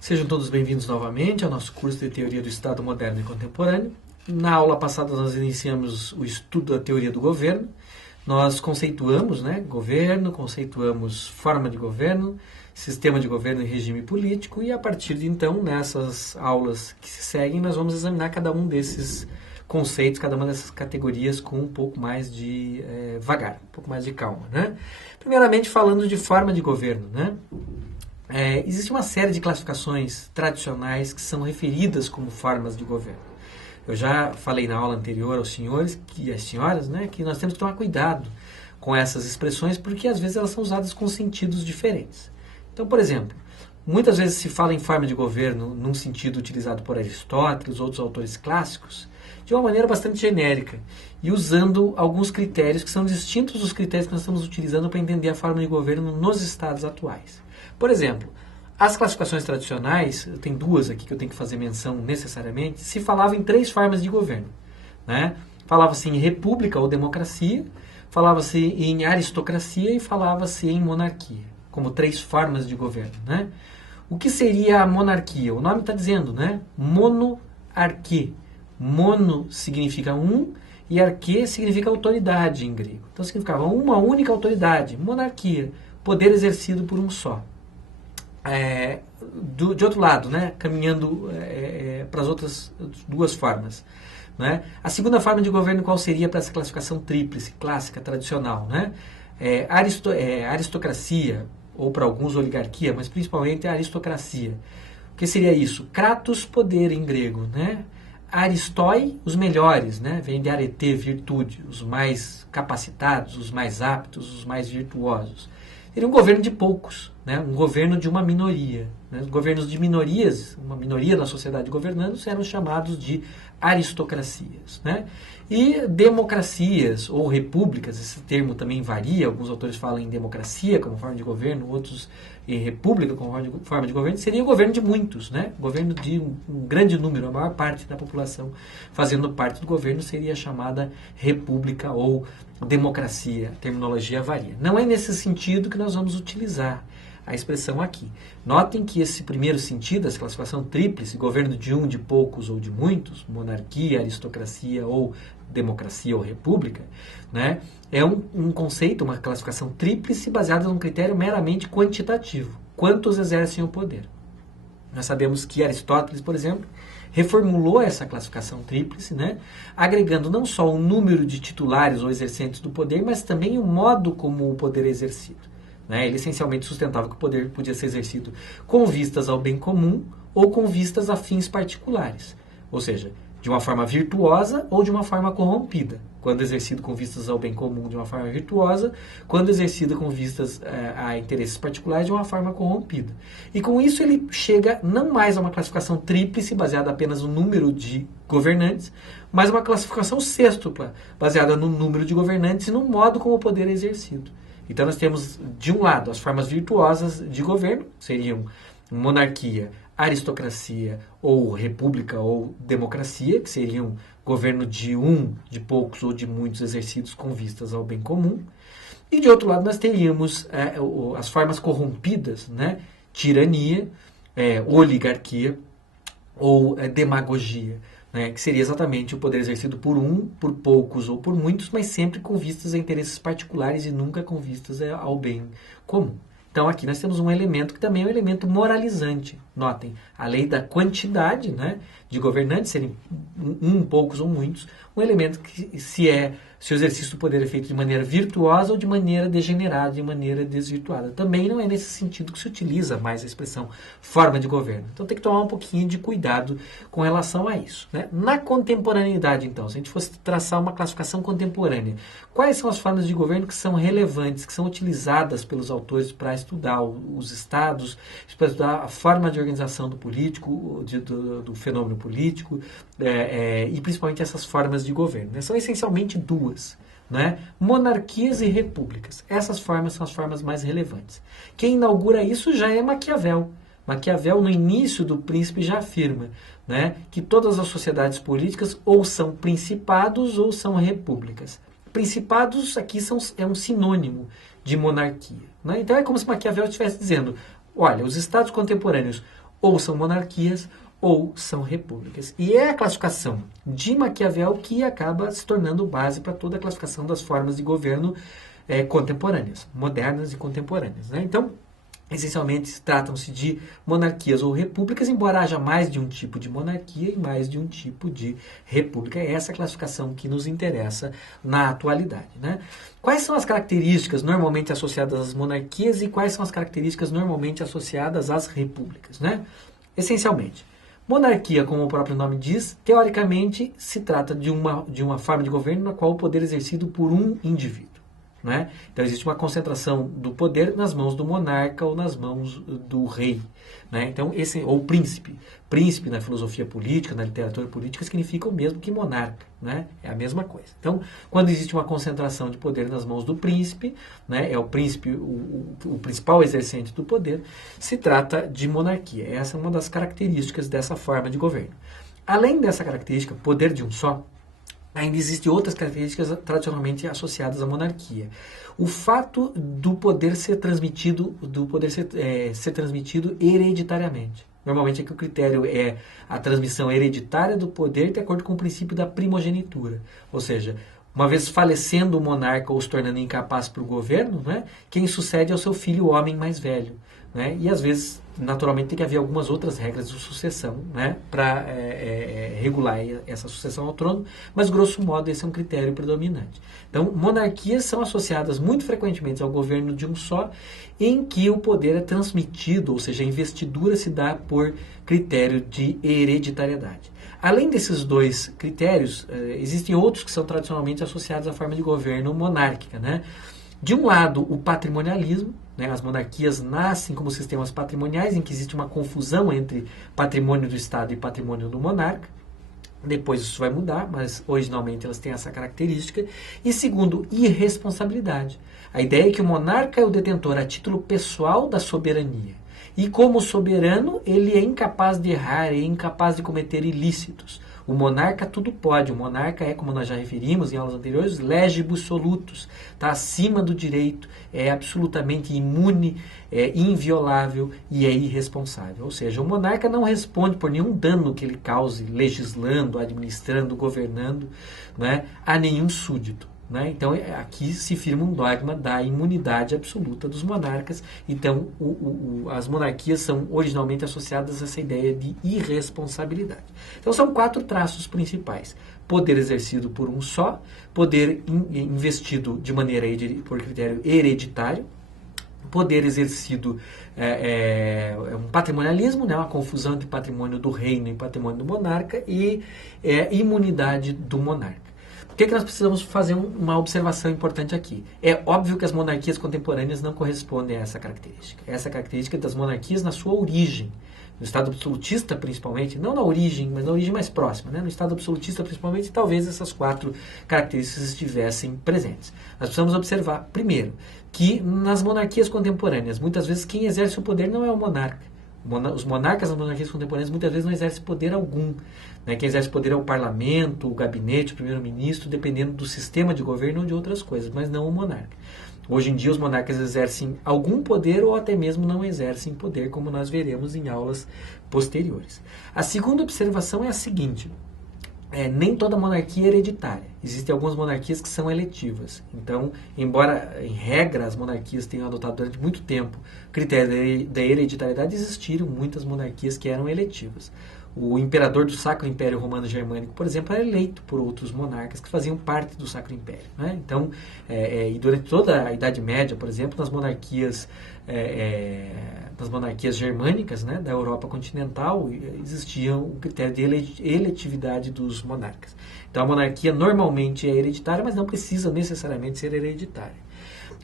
Sejam todos bem-vindos novamente ao nosso curso de Teoria do Estado Moderno e Contemporâneo. Na aula passada nós iniciamos o estudo da teoria do governo. Nós conceituamos, governo, conceituamos forma de governo, sistema de governo e regime político, e a partir de então, nessas aulas que se seguem, nós vamos examinar cada um desses conceitos, cada uma dessas categorias com um pouco mais de vagar, um pouco mais de calma, Primeiramente, falando de forma de governo, existe uma série de classificações tradicionais que são referidas como formas de governo. Eu já falei na aula anterior aos senhores e às senhoras, que nós temos que tomar cuidado com essas expressões, porque às vezes elas são usadas com sentidos diferentes. Então, por exemplo, muitas vezes se fala em forma de governo num sentido utilizado por Aristóteles, outros autores clássicos, de uma maneira bastante genérica, e usando alguns critérios que são distintos dos critérios que nós estamos utilizando para entender a forma de governo nos estados atuais. Por exemplo, as classificações tradicionais, tem duas aqui que eu tenho que fazer menção necessariamente, se falava em três formas de governo. Falava-se em república ou democracia, falava-se em aristocracia e falava-se em monarquia, como três formas de governo. O que seria a monarquia? O nome está dizendo, monarquia. Mono significa um e arquê significa autoridade em grego. Então significava uma única autoridade, monarquia, poder exercido por um só. De outro lado, caminhando para as outras duas formas. A segunda forma de governo, qual seria para essa classificação tríplice, clássica, tradicional? Aristocracia, ou para alguns oligarquia, mas principalmente a aristocracia. O que seria isso? Kratos, poder em grego. Aristoi, os melhores, vem de arete, virtude, os mais capacitados, os mais aptos, os mais virtuosos. Seria um governo de poucos, um governo de uma minoria. Os governos de minorias, uma minoria da sociedade governando, eram chamados de aristocracias. E democracias ou repúblicas, esse termo também varia, alguns autores falam em democracia como forma de governo, outros em república como forma de governo, seria o governo de muitos, governo de um grande número, a maior parte da população fazendo parte do governo seria chamada república ou democracia, a terminologia varia. Não é nesse sentido que nós vamos utilizar a expressão aqui. Notem que esse primeiro sentido, essa classificação tríplice, governo de um, de poucos ou de muitos, monarquia, aristocracia ou democracia ou república, é um conceito, uma classificação tríplice baseada num critério meramente quantitativo. Quantos exercem o poder? Nós sabemos que Aristóteles, por exemplo, reformulou essa classificação tríplice, agregando não só o número de titulares ou exercentes do poder, mas também o modo como o poder é exercido. Ele essencialmente sustentava que o poder podia ser exercido com vistas ao bem comum ou com vistas a fins particulares. Ou seja, de uma forma virtuosa ou de uma forma corrompida. Quando exercido com vistas ao bem comum, de uma forma virtuosa, quando exercido com vistas a interesses particulares, de uma forma corrompida. E com isso ele chega não mais a uma classificação tríplice, baseada apenas no número de governantes, mas uma classificação sextupla, baseada no número de governantes e no modo como o poder é exercido. Então nós temos, de um lado, as formas virtuosas de governo, seriam monarquia, aristocracia ou república ou democracia, que seriam governo de um, de poucos ou de muitos exercidos com vistas ao bem comum. E de outro lado nós teríamos as formas corrompidas, tirania, oligarquia ou demagogia, que seria exatamente o poder exercido por um, por poucos ou por muitos, mas sempre com vistas a interesses particulares e nunca com vistas ao bem comum. Então aqui nós temos um elemento que também é um elemento moralizante. Notem, a lei da quantidade de governantes, serem um, poucos ou muitos, um elemento que se o exercício do poder é feito de maneira virtuosa ou de maneira degenerada, de maneira desvirtuada. Também não é nesse sentido que se utiliza mais a expressão forma de governo. Então tem que tomar um pouquinho de cuidado com relação a isso. Na contemporaneidade, então, se a gente fosse traçar uma classificação contemporânea, quais são as formas de governo que são relevantes, que são utilizadas pelos autores para estudar os estados, para estudar a forma de organização do político, do fenômeno político, e principalmente essas formas de governo. São essencialmente duas. Monarquias e repúblicas. Essas formas são as formas mais relevantes. Quem inaugura isso já é Maquiavel. Maquiavel, no início do Príncipe, já afirma que todas as sociedades políticas ou são principados ou são repúblicas. Principados aqui é um sinônimo de monarquia. Então é como se Maquiavel estivesse dizendo, olha, os estados contemporâneos ou são monarquias ou são repúblicas. E é a classificação de Maquiavel que acaba se tornando base para toda a classificação das formas de governo contemporâneas, modernas e contemporâneas. Né? Então, essencialmente, tratam-se de monarquias ou repúblicas, embora haja mais de um tipo de monarquia e mais de um tipo de república. É essa classificação que nos interessa na atualidade. Né? Quais são as características normalmente associadas às monarquias e quais são as características normalmente associadas às repúblicas? Né? Essencialmente, monarquia, como o próprio nome diz, teoricamente se trata de uma forma de governo na qual o poder é exercido por um indivíduo. Né? Então existe uma concentração do poder nas mãos do monarca ou nas mãos do rei. Né? Então, ou príncipe. Príncipe na filosofia política, na literatura política, significa o mesmo que monarca. Né? É a mesma coisa. Então, quando existe uma concentração de poder nas mãos do príncipe, né, é o príncipe o principal exercente do poder, se trata de monarquia. Essa é uma das características dessa forma de governo. Além dessa característica, poder de um só, ainda existem outras características tradicionalmente associadas à monarquia. O fato do poder ser transmitido, ser transmitido hereditariamente. Normalmente aqui o critério é a transmissão hereditária do poder de acordo com o princípio da primogenitura. Ou seja, uma vez falecendo o monarca ou se tornando incapaz para o governo, né, quem sucede é o seu filho homem mais velho. Né? E às vezes, naturalmente, tem que haver algumas outras regras de sucessão, né, para regular essa sucessão ao trono, mas grosso modo esse é um critério predominante. Então, monarquias são associadas muito frequentemente ao governo de um só, em que o poder é transmitido, ou seja, a investidura se dá por critério de hereditariedade. Além desses dois critérios, existem outros que são tradicionalmente associados à forma de governo monárquica. Né? De um lado, o patrimonialismo, né? As monarquias nascem como sistemas patrimoniais, em que existe uma confusão entre patrimônio do Estado e patrimônio do monarca. Depois isso vai mudar, mas originalmente elas têm essa característica. E segundo, irresponsabilidade. A ideia é que o monarca é o detentor a título pessoal da soberania. E como soberano, ele é incapaz de errar, é incapaz de cometer ilícitos. O monarca tudo pode. O monarca é, como nós já referimos em aulas anteriores, legibus solutus. Está acima do direito, é absolutamente imune, é inviolável e é irresponsável. Ou seja, o monarca não responde por nenhum dano que ele cause legislando, administrando, governando, né, a nenhum súdito. Né? Então, aqui se firma um dogma da imunidade absoluta dos monarcas. Então, as monarquias são originalmente associadas a essa ideia de irresponsabilidade. Então, são 4 traços principais. Poder exercido por um só, poder investido de maneira por critério hereditário, poder exercido um patrimonialismo, né, uma confusão entre patrimônio do reino e patrimônio do monarca, e imunidade do monarca. Por que nós precisamos fazer uma observação importante aqui? É óbvio que as monarquias contemporâneas não correspondem a essa característica. Essa característica das monarquias na sua origem. No Estado absolutista, principalmente, não na origem, mas na origem mais próxima. Né? No Estado absolutista, principalmente, talvez essas 4 características estivessem presentes. Nós precisamos observar, primeiro, que nas monarquias contemporâneas, muitas vezes quem exerce o poder não é o monarca. Os monarcas das monarquias contemporâneas muitas vezes não exercem poder algum. Né? Quem exerce poder é o parlamento, o gabinete, o primeiro-ministro, dependendo do sistema de governo ou de outras coisas, mas não o monarca. Hoje em dia os monarcas exercem algum poder ou até mesmo não exercem poder, como nós veremos em aulas posteriores. A segunda observação é a seguinte: nem toda monarquia é hereditária. Existem algumas monarquias que são eletivas. Então, embora, em regra, as monarquias tenham adotado durante muito tempo o critério da hereditariedade, existiram muitas monarquias que eram eletivas. O imperador do Sacro Império Romano Germânico, por exemplo, era eleito por outros monarcas que faziam parte do Sacro Império. Né? Então, e durante toda a Idade Média, por exemplo, nas monarquias germânicas, né, da Europa continental, existia o critério de eletividade dos monarcas. Então, a monarquia normalmente é hereditária, mas não precisa necessariamente ser hereditária.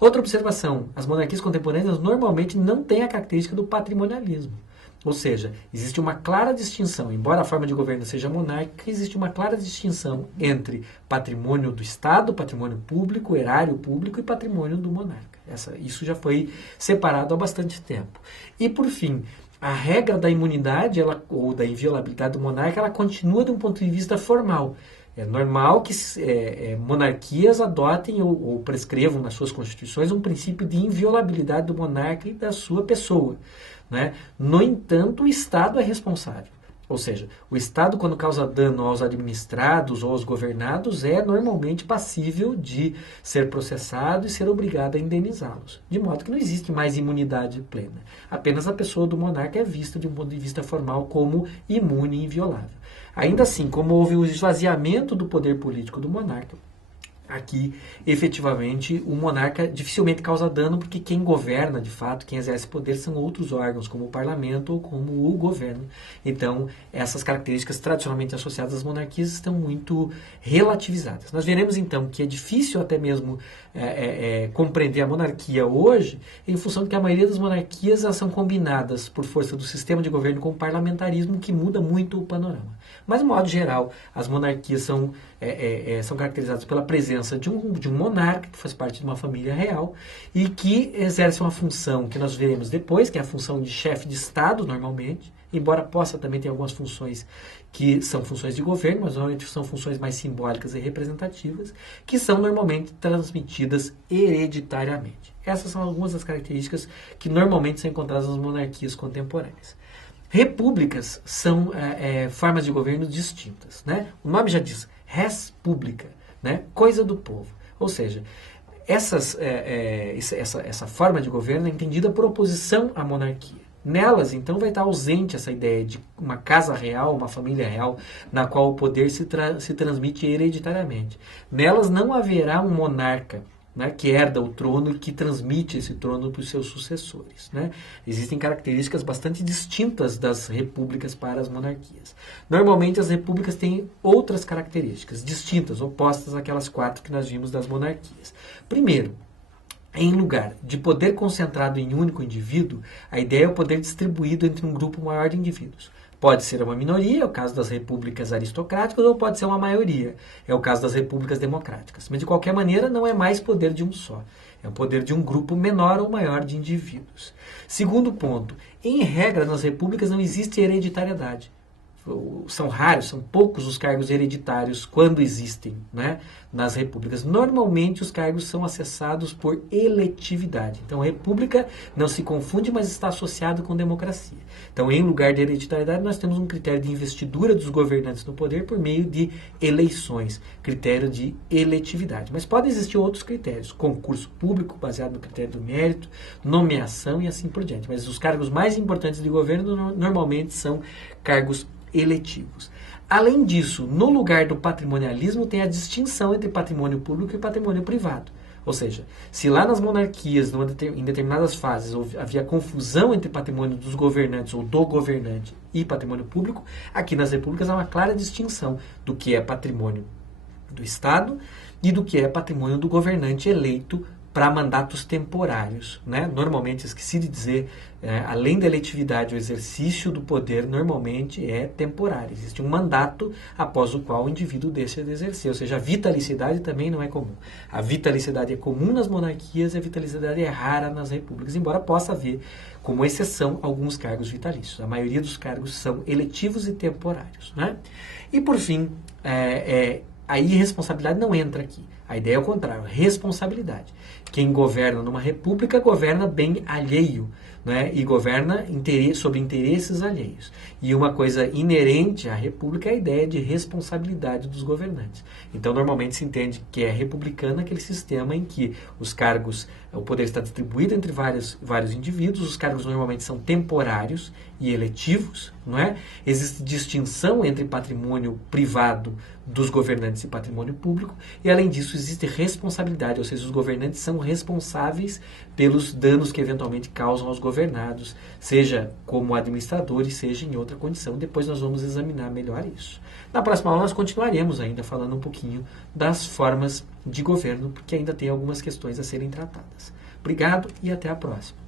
Outra observação: as monarquias contemporâneas normalmente não têm a característica do patrimonialismo. Ou seja, existe uma clara distinção, embora a forma de governo seja monárquica, existe uma clara distinção entre patrimônio do Estado, patrimônio público, erário público e patrimônio do monarca. Isso já foi separado há bastante tempo. E, por fim, a regra da imunidade ou da inviolabilidade do monarca, ela continua de um ponto de vista formal. É normal que monarquias adotem ou prescrevam nas suas constituições um princípio de inviolabilidade do monarca e da sua pessoa, né? No entanto, o Estado é responsável. Ou seja, o Estado, quando causa dano aos administrados ou aos governados, é normalmente passível de ser processado e ser obrigado a indenizá-los. De modo que não existe mais imunidade plena. Apenas a pessoa do monarca é vista, de um ponto de vista formal, como imune e inviolável. Ainda assim, como houve o esvaziamento do poder político do monarca, aqui, efetivamente, o monarca dificilmente causa dano, porque quem governa, de fato, quem exerce poder são outros órgãos, como o parlamento ou como o governo. Então, essas características tradicionalmente associadas às monarquias estão muito relativizadas. Nós veremos, então, que é difícil até mesmo compreender a monarquia hoje, em função de que a maioria das monarquias elas são combinadas por força do sistema de governo com o parlamentarismo, que muda muito o panorama. Mas, de modo geral, as monarquias são caracterizadas pela presença de um monarca, que faz parte de uma família real, e que exerce uma função que nós veremos depois, que é a função de chefe de Estado, normalmente, embora possa também ter algumas funções que são funções de governo, mas normalmente são funções mais simbólicas e representativas, que são normalmente transmitidas hereditariamente. Essas são algumas das características que normalmente são encontradas nas monarquias contemporâneas. Repúblicas são formas de governo distintas, né? O nome já diz, res publica, né? Coisa do povo. Ou seja, essa forma de governo é entendida por oposição à monarquia. Nelas, então, vai estar ausente essa ideia de uma casa real, uma família real, na qual o poder se transmite hereditariamente. Nelas não haverá um monarca, né, que herda o trono e que transmite esse trono para os seus sucessores, né? Existem características bastante distintas das repúblicas para as monarquias. Normalmente as repúblicas têm outras características distintas, opostas àquelas 4 que nós vimos das monarquias. Primeiro, em lugar de poder concentrado em um único indivíduo, a ideia é o poder distribuído entre um grupo maior de indivíduos. Pode ser uma minoria, é o caso das repúblicas aristocráticas, ou pode ser uma maioria, é o caso das repúblicas democráticas. Mas, de qualquer maneira, não é mais poder de um só. É o poder de um grupo menor ou maior de indivíduos. Segundo ponto, em regra, nas repúblicas não existe hereditariedade. São raros, são poucos os cargos hereditários quando existem, né, nas repúblicas. Normalmente os cargos são acessados por eletividade. Então a república não se confunde, mas está associada com democracia. Então, em lugar de hereditariedade, nós temos um critério de investidura dos governantes no poder por meio de eleições, critério de eletividade. Mas podem existir outros critérios, concurso público baseado no critério do mérito, nomeação e assim por diante. Mas os cargos mais importantes de governo normalmente são cargos eletivos. Além disso, no lugar do patrimonialismo tem a distinção entre patrimônio público e patrimônio privado. Ou seja, se lá nas monarquias, em determinadas fases, havia confusão entre patrimônio dos governantes ou do governante e patrimônio público, aqui nas repúblicas há uma clara distinção do que é patrimônio do Estado e do que é patrimônio do governante eleito para mandatos temporários, né? Normalmente, esqueci de dizer, além da eletividade, o exercício do poder normalmente é temporário. Existe um mandato após o qual o indivíduo deixa de exercer, ou seja, a vitalicidade também não é comum. A vitalicidade é comum nas monarquias e a vitalicidade é rara nas repúblicas, embora possa haver, como exceção, alguns cargos vitalícios. A maioria dos cargos são eletivos e temporários, né? E, por fim, a irresponsabilidade não entra aqui. A ideia é o contrário, responsabilidade. Quem governa numa república governa bem alheio, né? E governa sobre interesses alheios. E uma coisa inerente à república é a ideia de responsabilidade dos governantes. Então, normalmente se entende que é republicano aquele sistema em que o poder está distribuído entre vários indivíduos, os cargos normalmente são temporários e eletivos, não é? Existe distinção entre patrimônio privado dos governantes e patrimônio público, e além disso existe responsabilidade, ou seja, os governantes são responsáveis pelos danos que eventualmente causam aos governados, seja como administradores, seja em outra condição. Depois nós vamos examinar melhor isso. Na próxima aula nós continuaremos ainda falando um pouquinho das formas de governo, porque ainda tem algumas questões a serem tratadas. Obrigado e até a próxima.